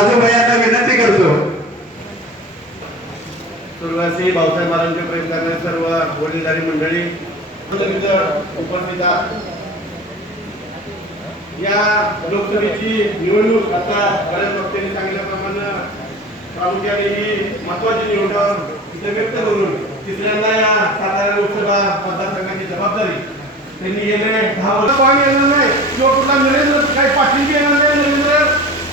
आजोबायांना विनंती करतो. सुरुवाती भाऊसाहेब महाराजांचे प्रयत्न करणारे सर्व वडीलधारी मंडळी उपस्थिता या लोकसभेची निवडणूक आता बऱ्याच वक्त्यांनी सांगितल्याप्रमाणे प्रामुख्याने ही महत्वाची निवडणूक तिथे व्यक्त करून तिसऱ्यांदा या सातारा लोकसभा मतदारसंघाची जबाबदारी त्यांनी गेले दहा वर्ष पाणी येणार नाही? किंवा कुठला नरेंद्र काही पाठिंबी येणार नाही?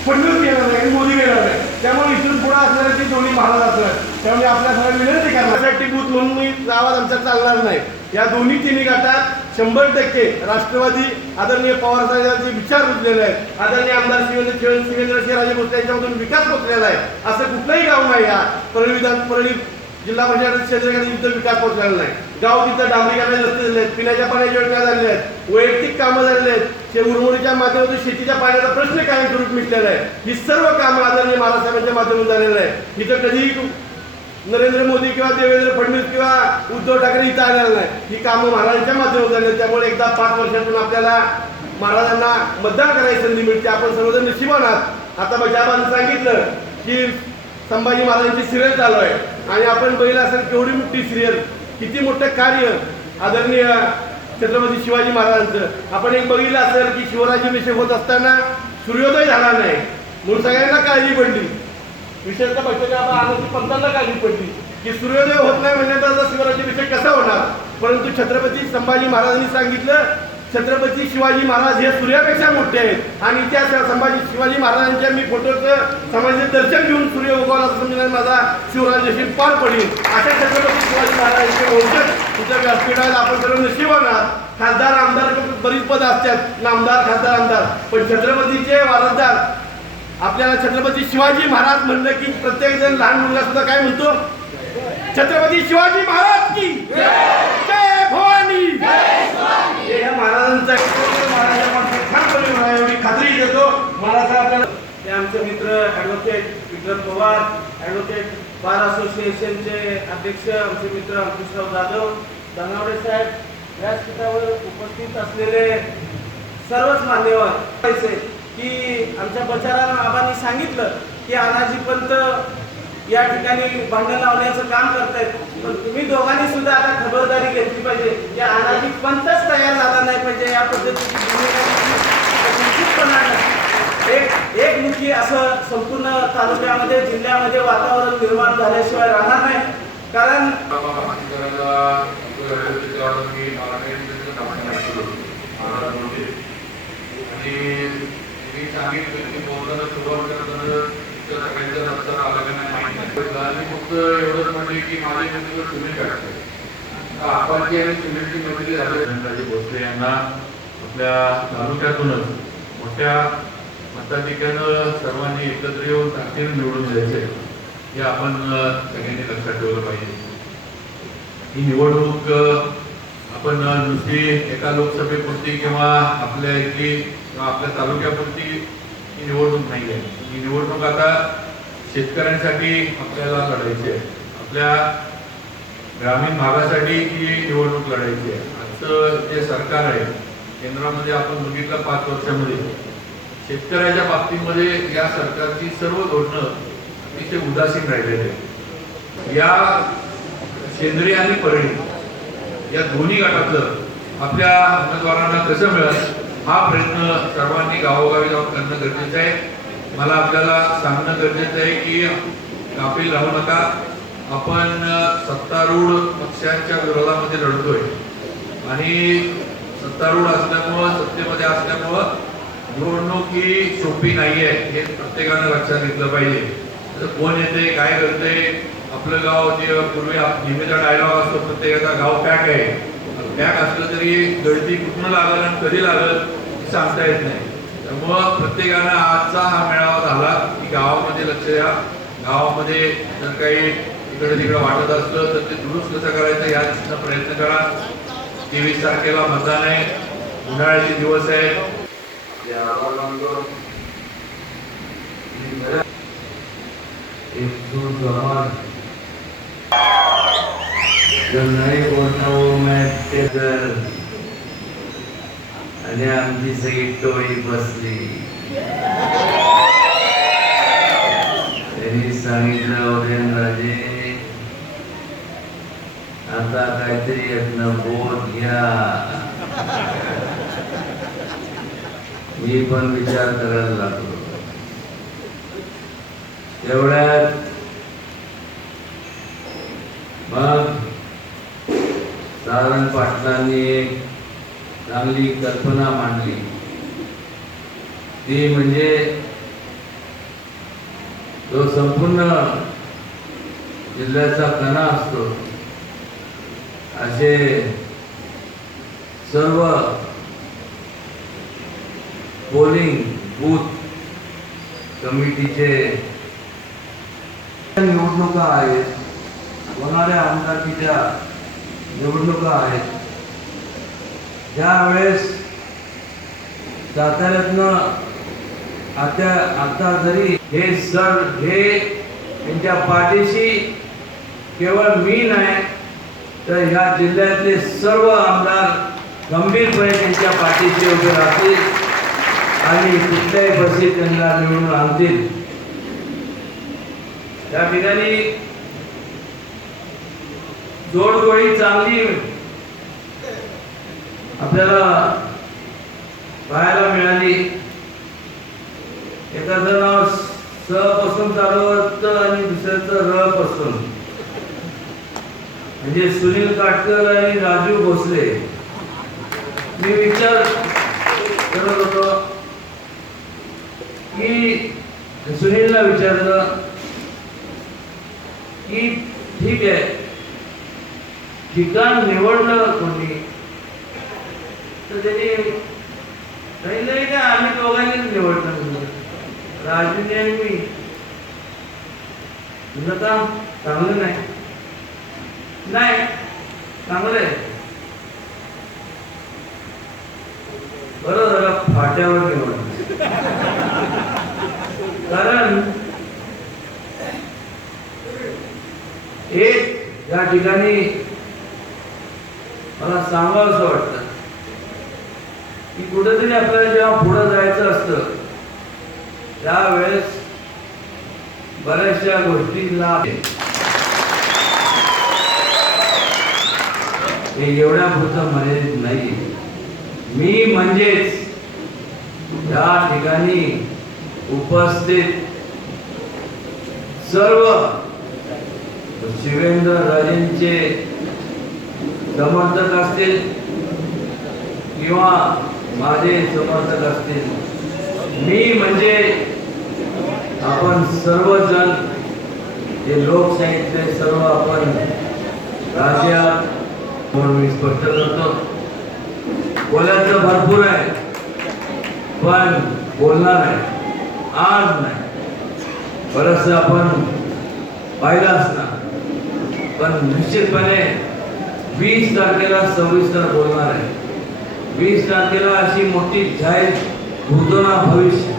फडणवीस येणार नाही आणि मोदी बी येणार नाही. त्यामुळे इथून पुढे असणारे ती दोन्ही महाराज असणार. त्यामुळे आपल्या सगळ्या विनंती करणार. त्यासाठी बूथ म्हणून मी गावात आमचा चालणार नाही. या दोन्ही तिन्ही गटात शंभर टक्के राष्ट्रवादी आदरणीय पवार साहेबांचे विचार रुजलेले आहेत. आदरणीय आमदार शिवेंद्र शिवेंद्र शिवेंद्रसिंह राजे भोसले यांच्यामधून विकास पोचलेला आहे. असं कुठलंही गाव नाही या परळी विधान परळी जिल्हा परिषद क्षेत्रामध्ये युद्ध विकास पोहोचलेला नाही. गाव तिथं डांबरीकरणाचे रस्ते झाले आहेत. पिण्याच्या पाण्याच्या योजना झालेल्या आहेत. वैयक्तिक कामं झालेली आहेत. ते उर्मुरीच्या माध्यमातून शेतीच्या पाण्याचा प्रश्न कायमस्वरूप मिटलेला आहे. ही सर्व कामं आदरणीय महाराष्ट्राच्या माध्यमातून झालेलं आहे इथं कधीही नरेंद्र मोदी किंवा देवेंद्र फडणवीस किंवा उद्धव ठाकरे इथं आलेला नाही ही कामं महाराजांच्या माध्यमातून झाली आहेत. त्यामुळे एकदा पाच वर्षातून आपल्याला महाराजांना मतदान करायची संधी मिळते. आपण सर्वजण निश्चिमान आहात. आता बजाबानं सांगितलं की संभाजी महाराजांची सिरियल चालू आहे. आणि आपण बघितलं असेल केवढी मोठी सिरियल किती मोठं कार्य आदरणीय छत्रपती शिवाजी महाराजांचं. आपण एक बघितलं असेल की शिवराज्याभिषेक होत असताना सूर्योदय झाला नाही. म्हणून सगळ्यांना काळजी पडली. विशेषतः पक्षाच्या आनंदी पंतांना काळजी पडली. की सूर्योदय होत नाही म्हणण्याचा शिवराज्याभिषेक कसा होणार? परंतु छत्रपती संभाजी महाराजांनी सांगितलं छत्रपती शिवाजी महाराज हे सूर्यापेक्षा मोठे आहेत. आणि त्या संभाजी शिवाजी महाराजांच्या मी फोटोचं समाजाचे दर्शन घेऊन सूर्य उगवला असं समजून माझा शिवराजशी पार पडेल. अशा छत्रपती शिवाजी महाराजांचे वंशज तुमच्या व्यासपीठाला आपण सर्व नशिबान खासदार आमदार बरीच पद असतात. नामदार खासदार आमदार. पण छत्रपतीचे वारसदार आपल्याला छत्रपती शिवाजी महाराज म्हणलं की प्रत्येक जण लहान मुलगा सुद्धा काय म्हणतो? छत्रपती शिवाजी महाराज की जय भवानी हे ह्या महाराजांचा महाराजा माणसं ठामपणे म्हणा एवढी खात्री देतो महाराजा आपल्याला ते आमचे मित्र advocate Vikram Pawar advocate bar असोसिएशनचे अध्यक्ष आमचे मित्र अंकुशराव जाधव धनावडे साहेब व्यासपीठावर उपस्थित असलेले सर्वच मान्यवर पैसे की आमच्या प्रचारानं आबांनी सांगितलं की अनाजी पंत या ठिकाणी भांडण लावण्याचं काम करतायत पण तुम्ही दोघांनी सुद्धा आता खबरदारी घेतली पाहिजे की अनाजी पंतच तयार झाला नाही पाहिजे या पद्धतीची भूमिका घेतली. एक एकमुखी असं संपूर्ण तालुक्यामध्ये जिल्ह्यामध्ये वातावरण निर्माण झाल्याशिवाय राहणार नाही. कारण फक्त एवढंच म्हणले की माझे मित्र तुम्ही काढताय आपणची आणि सिमेंटची नोकरी झाली भोसले यांना आपल्या तालुक्यातूनच मोठ्या आता मताधिक्यानं सर्वांनी एकत्र येऊन ताकदीने निवडून द्यायचे हे आपण सगळ्यांनी लक्षात ठेवलं पाहिजे. ही निवडणूक आपण नुसती एका लोकसभेपुरती किंवा आपल्या इथली किंवा आपल्या तालुक्यापुरती ही निवडणूक नाही आहे ही निवडणूक आता शेतकऱ्यांसाठी आपल्याला लढायची आहे. आपल्या ग्रामीण भागासाठी ही निवडणूक लढायची आहे. आजचं जे सरकार आहे केंद्रामध्ये आपण बघितलं पाच वर्षामध्ये शेतकऱ्याच्या बाबतीमध्ये या सरकारची सर्व धोरणं अतिशय उदासीन राहिलेली आहेत. या सेंद्रिय आणि परळी या दोन्ही गटातलं आपल्या उमेदवारांना कसं मिळेल हा प्रयत्न सर्वांनी गावोगावी जाऊन करणं गरजेचं आहे. मला आपल्याला सांगणं गरजेचं आहे की कापील राहू नका. आपण सत्तारूढ पक्षांच्या विरोधामध्ये लढतोय. आणि सत्तारूढ असल्यामुळं सत्तेमध्ये असल्यामुळं निवडणूक ही सोपी नाहीये. हे प्रत्येकानं लक्षात घेतलं पाहिजे. तर कोण येते काय करते? आपलं गाव जे पूर्वी नेहमीचा डायलॉग असतो प्रत्येकाचा गाव पॅक आहे. पॅक असलं तरी गळती कुठनं लागल आणि कधी लागल सांगता येत नाही. त्यामुळं प्रत्येकानं आजचा हा मेळावा झाला की गावामध्ये लक्ष द्या. गावामध्ये जर काही इकडे तिकडे वाटत असलं तर ते दुरुस्त कसं करायचं या प्रयत्न करा. तेवीस तारखेला मतदान आहे. उन्हाळ्याचे दिवस आहे जो नाही बोलता वो मैं तेजर आणि आमची सगळी टोळी बसली त्यांनी सांगितलं उदयन राजे आता काहीतरी यातनं बोध घ्या मी पण विचार करायला लागलो. तेवढ्यात मग सारंग पाटलांनी एक चांगली कल्पना मांडली. ती म्हणजे जो संपूर्ण जिल्ह्याचा कणा असतो. असे सर्व पोलिंग बूथ कमिटीचे निवडणुका आहेत. होणाऱ्या आमदारकीच्या निवडणुका आहेत. ज्यावेळेस साताऱ्यातनं आता आता जरी हे सर हे त्यांच्या पाठीशी केवळ मी नाही तर ह्या जिल्ह्यातले सर्व आमदार गंभीरपणे त्यांच्या पाठीशी उभे राहतील. आणि कुठल्याही बसीत त्यांना निवडून आणतील. त्या ठिकाणी जोडगोळी चांगली आपल्याला पाहायला मिळाली. एखादं नाव स पासून चालू होतं आणि दुसऱ्याचं र पासून. म्हणजे सुनील काटकर आणि राजू भोसले. मी विचार करत होतो की सुनीलला विचारलं की ठीक आहे ठिकाण निवडलं कोणी तर त्यांनी काही नाही का? आम्ही दोघांनीच निवडलं म्हणलं राजूने आणि मी. तुझं काम चांगलं नाही. नाही चांगलं आहे. बरं झालं फाट्यावर निवड कारण एक या ठिकाणी मला सांगावं असं वाटतं की कुठेतरी आपल्याला जेव्हा पुढं जायचं असतं त्यावेळेस बऱ्याचशा गोष्टींना हे एवढ्या पुरतं मर्यादित नाही मी म्हणजेच या ठिकाणी उपस्थित सर्व शिवेंद्र राजेंचे समर्थक असतील किंवा माझे समर्थक असतील? मी म्हणजे आपण सर्वजण हे लोकशाहीतले सर्व आपण राजा म्हणून मी स्पष्ट करतो. बोलायचं भरपूर आहे पण बोलणार नाही. आज नाही. बरंच आपण पाहिलं असणार पण निश्चितपणे वीस तारखेला सविस्तर बोलणार आहे वीस तारखेला अशी मोठी जाहीर घोषणा भविष्य